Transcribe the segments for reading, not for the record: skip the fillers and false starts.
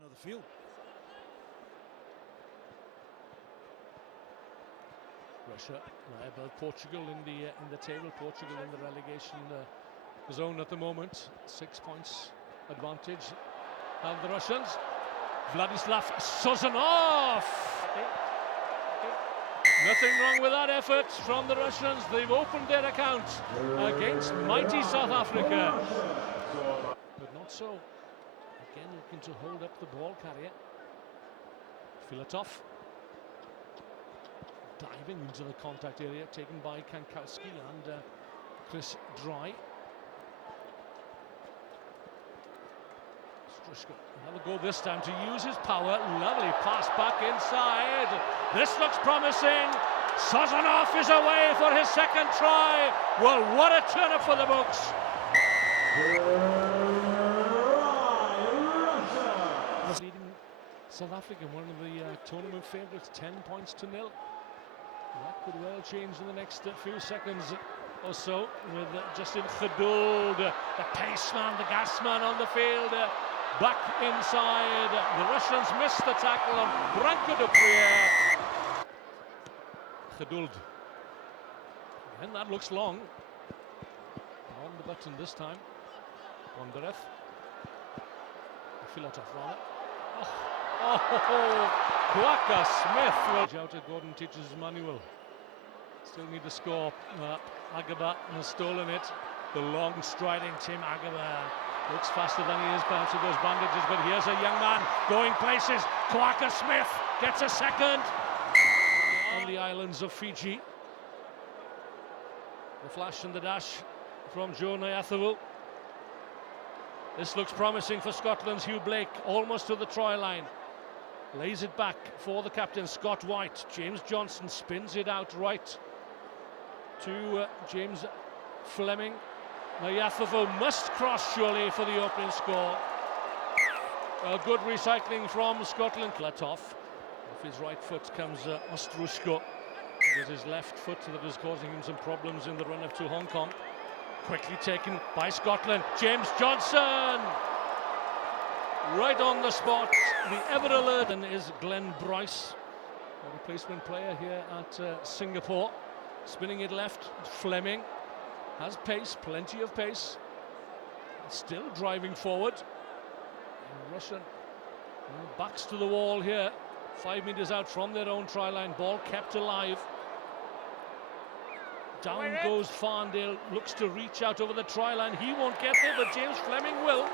section of the field. Russia above Portugal in the table. Portugal in the relegation zone at the moment. 6 points advantage have the Russians. Vladislav Sozanov. Nothing wrong with that effort from the Russians. They've opened their account against mighty South Africa. But not so. Again looking to hold up the ball carrier. Filatov. Diving into the contact area, taken by Kankowski and Chris Dry. Strushko, another go this time to use his power. Lovely pass back inside. This looks promising. Sozanov is away for his second try. Well, what a turn up for the books. Leading South Africa, one of the tournament favourites, 10 points to 0. That could well change in the next few seconds or so with Justin Geduld, the paceman, the gasman on the field, back inside. The Russians missed the tackle on Branko de Prier. Geduld. And that looks long. On the button this time. Bondarev. Filatov rather. Quaka Smith. Out at Gordon teaches manual. Still need to score. Agaba has stolen it. The long striding Tim Agaba looks faster than he is bouncing those bandages, but here's a young man going places. Quaka Smith gets a second. On the islands of Fiji. The flash and the dash from Joe Nyathewul. This looks promising for Scotland's Hugh Blake, almost to the try line. Lays it back for the captain, Scott White. James Johnson spins it out right to James Fleming. Nyathewul must cross surely for the opening score. A good recycling from Scotland. Filatov. Off his right foot comes Ostrushko. It is his left foot that is causing him some problems in the run-up to Hong Kong. Quickly taken by Scotland. James Johnson! Right on the spot. The ever alert is Glenn Bryce, a replacement player here at Singapore. Spinning it left. Fleming has pace, plenty of pace. Still driving forward. And Russia backs to the wall here. 5 meters out from their own try line. Ball kept alive. Down goes Farndale, looks to reach out over the try line. He won't get there, but James Fleming will.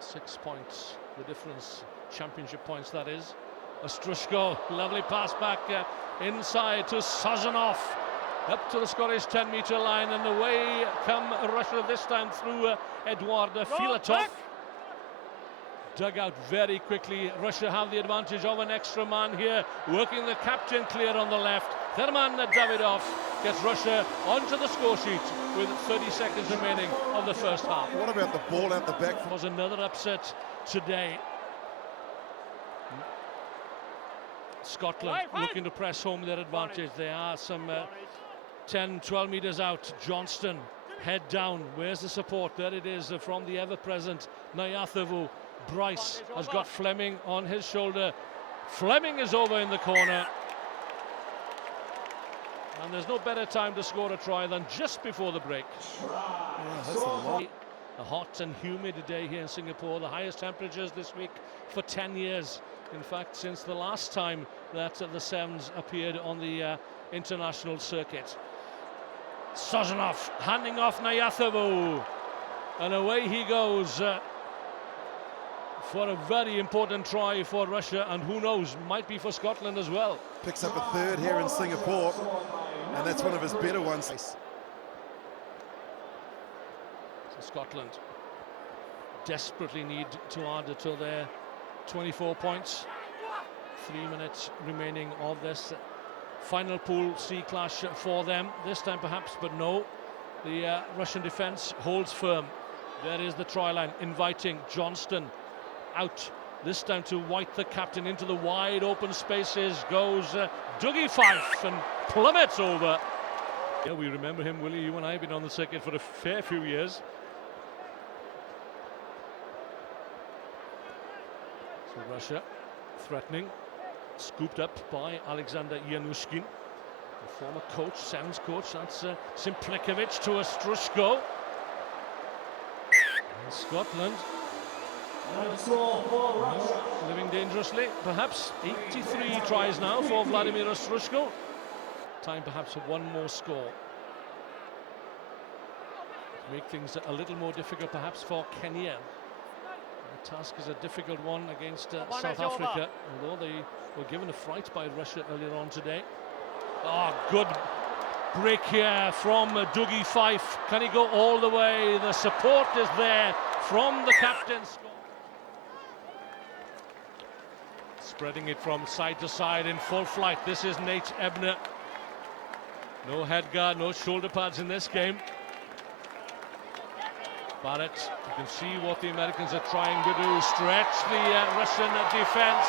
6 points, the difference. Championship points, that is. Ostrushko, lovely pass back inside to Sozanov. Up to the Scottish 10-metre line, and away come Russia this time through Edouard Filatov. Dug out very quickly. Russia have the advantage of an extra man here, working the captain clear on the left. Herman Davidov gets Russia onto the score sheet with 30 seconds remaining of the first half. What about the ball out the back? Was another upset today. Scotland looking to press home their advantage. They are some 10, 12 metres out. Johnston, head down. Where's the support? There it is from the ever-present Nyathewul. Bryce has got Fleming on his shoulder. Fleming is over in the corner. And there's no better time to score a try than just before the break. A hot and humid day here in Singapore. The highest temperatures this week for 10 years. In fact, since the last time that the Sevens appeared on the international circuit. Sozanov handing off Nyathewul. And away he goes. For a very important try for Russia, and who knows, might be for Scotland as well. Picks up a third here in Singapore, and that's one of his better ones. So Scotland desperately need to add to their 24 points. 3 minutes remaining of this final Pool C clash for them. This time perhaps, but no. The Russian defence holds firm. There is the try line, inviting Johnston. Out this time to White, the captain, into the wide open spaces goes Dougie Fife and plummets over. Yeah, we remember him, Willie. You and I have been on the circuit for a fair few years. So Russia threatening, scooped up by Alexander Yanushkin, the former coach, Sounds coach. That's Simplikovic to Ostrushko. And Scotland living dangerously. Perhaps 83 tries now for Vladimir Ostrushko. Time perhaps for one more score. Make things a little more difficult perhaps for Kenya. The task is a difficult one against South Africa, although they were given a fright by Russia earlier on today. Oh, good break here from Dougie Fife. Can he go all the way? The support is there from the captain. Spreading it from side to side in full flight. This is Nate Ebner. No head guard, no shoulder pads in this game. Barrett, you can see what the Americans are trying to do. Stretch the Russian defense.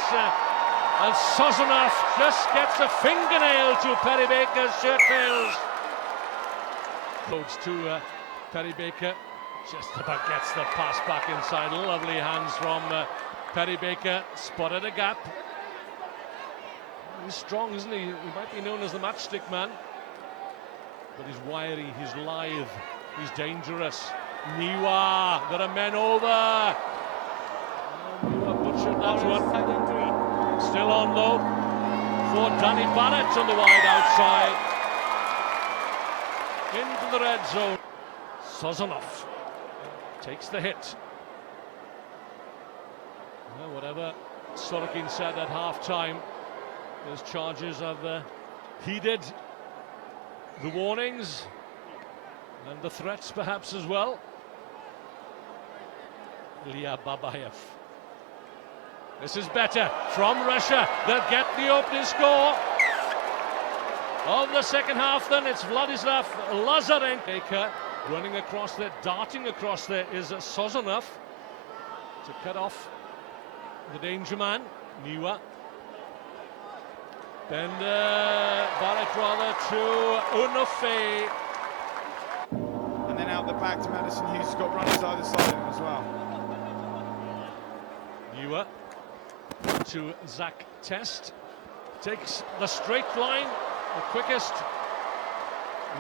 And Sozonov just gets a fingernail to Perry Baker's shirt tails. Codes to Perry Baker. Just about gets the pass back inside. Lovely hands from Perry Baker. Spotted a gap. He's strong, isn't he? He might be known as the matchstick man. But he's wiry, he's lithe, he's dangerous. Niwa, there are men over. Niwa butchered that one. Still on low for Danny Barrett on the wide outside. Into the red zone. Sozonov takes the hit. Well, whatever Sorokin said at half-time, those charges have heeded the warnings and the threats perhaps as well. Ilya Babayev. This is better from Russia. They'll get the opening score of the second half. Then it's Vladislav Lazarenko running across there, darting across there is Sozonov to cut off the danger man, Niwa. Bender, Barrett rather to Unofe. And then out the back to Madison Hughes, has got runners either side of him as well. Niwa to Zach Test. Takes the straight line, the quickest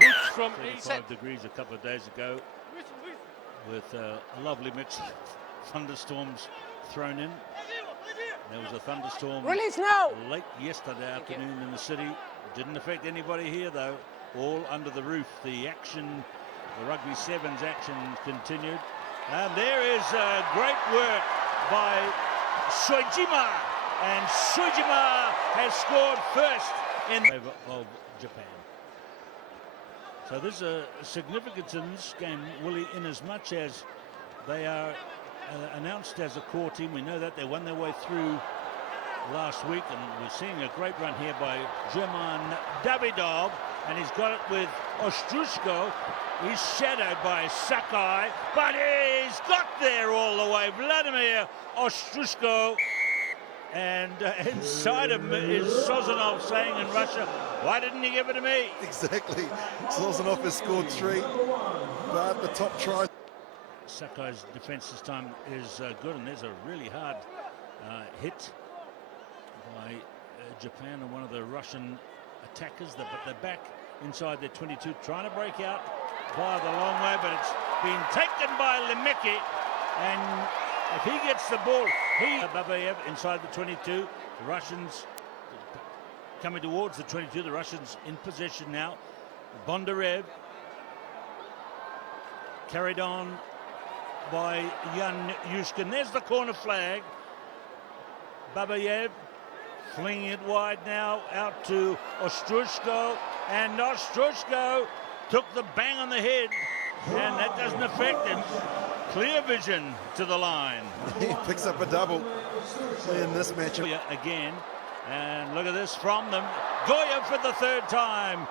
route from 35 degrees a couple of days ago, with a lovely mix of thunderstorms thrown in. There was a thunderstorm late yesterday afternoon in the city. Didn't affect anybody here though. All under the roof. The action, the Rugby Sevens action continued. And there is great work by Shoijima. And Shoijima has scored first in favor of Japan. So there's a significance in this game, Willie, in as much as they are announced as a core team. We know that they won their way through last week, and we're seeing a great run here by German Davidov, and he's got it with Ostrushko. He's shadowed by Sakai, but he's got there all the way. Vladimir Ostrushko, and inside of him is Sozonov saying in Russia, why didn't you give it to me? Exactly. Sozonov has scored 3, but the top try. Sakai's defense this time is good, and there's a really hard hit by Japan and one of the Russian attackers, but they're back inside their 22, trying to break out via the long way, but it's been taken by Lemeki, and if he gets the ball, Babayev inside the 22, the Russians coming towards the 22, the Russians in possession now. Bondarev carried on by Jan Yushkin. There's the corner flag. Babayev flinging it wide now out to Ostrushko, and Ostrushko took the bang on the head, and that doesn't affect him. Clear vision to the line. He picks up a double in this matchup. Again, and look at this from them. Goya for the third time,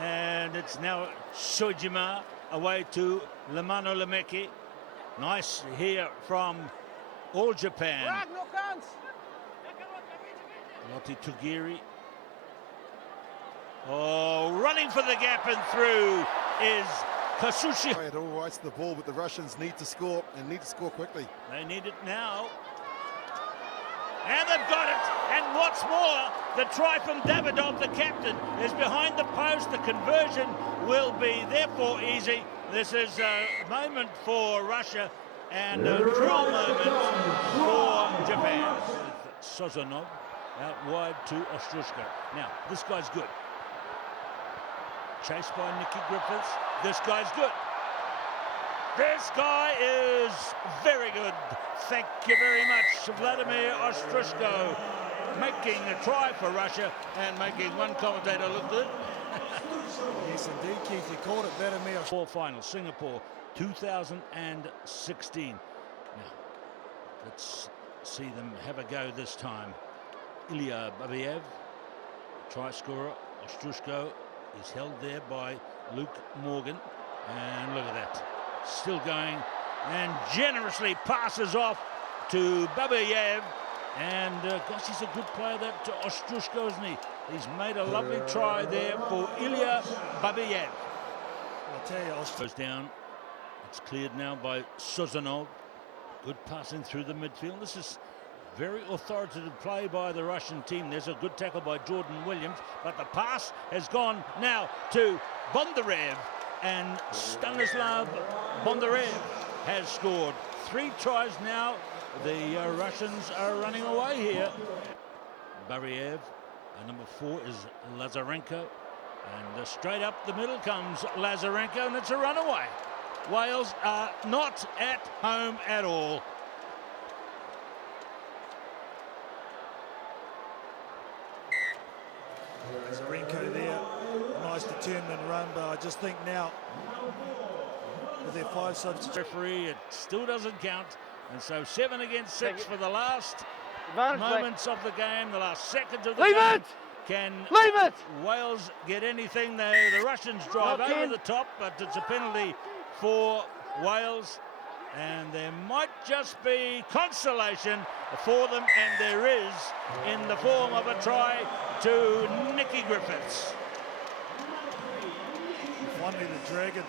and it's now Shoijima away to Lemano Lemeki. Nice here from All Japan. Lotte Tugiri. Oh, running for the gap and through is Kasushi. It all rights to the ball, but the Russians need to score, and need to score quickly. They need it now. and they've got it. And what's more, the try from Davidov, the captain, is behind the post. The conversion will be therefore easy. This is a moment for Russia and a drill moment for Japan. Sozonov out wide to Ostroushko. Now, this guy's good. Chased by Nicky Griffiths. This guy's good. This guy is very good. Thank you very much, Vladimir Ostroushko, making a try for Russia and making one commentator look good. Yes, indeed, Keith. You called it better, me. Four final, Singapore, 2016. Now, let's see them have a go this time. Ilya Babiev, try scorer. Ostroushko is held there by Luke Morgan. And look at that. Still going and generously passes off to Babiev. And gosh, he's a good player, that Ostroushko, isn't he? He's made a lovely try there for Ilya Babiev. I'll tell you, Goes down. It's cleared now by Sozonov. Good passing through the midfield. This is very authoritative play by the Russian team. There's a good tackle by Jordan Williams, but the pass has gone now to Bondarev, and Stanislav Bondarev has scored 3 tries now. The Russians are running away here. Bariev, number 4 is Lazarenko, and straight up the middle comes Lazarenko, and it's a runaway. Wales are not at home at all. Zarenko there, nice determined run, but I just think now with their 5 substitutes. Referee, it still doesn't count, and so 7 against 6 for the last moments of the game, the last seconds of the game. Can Wales get anything? The Russians drive over the top, but it's a penalty for Wales, and there might just be consolation for them, and there is, in the form of a try to Nicky Griffiths. Finally the Dragon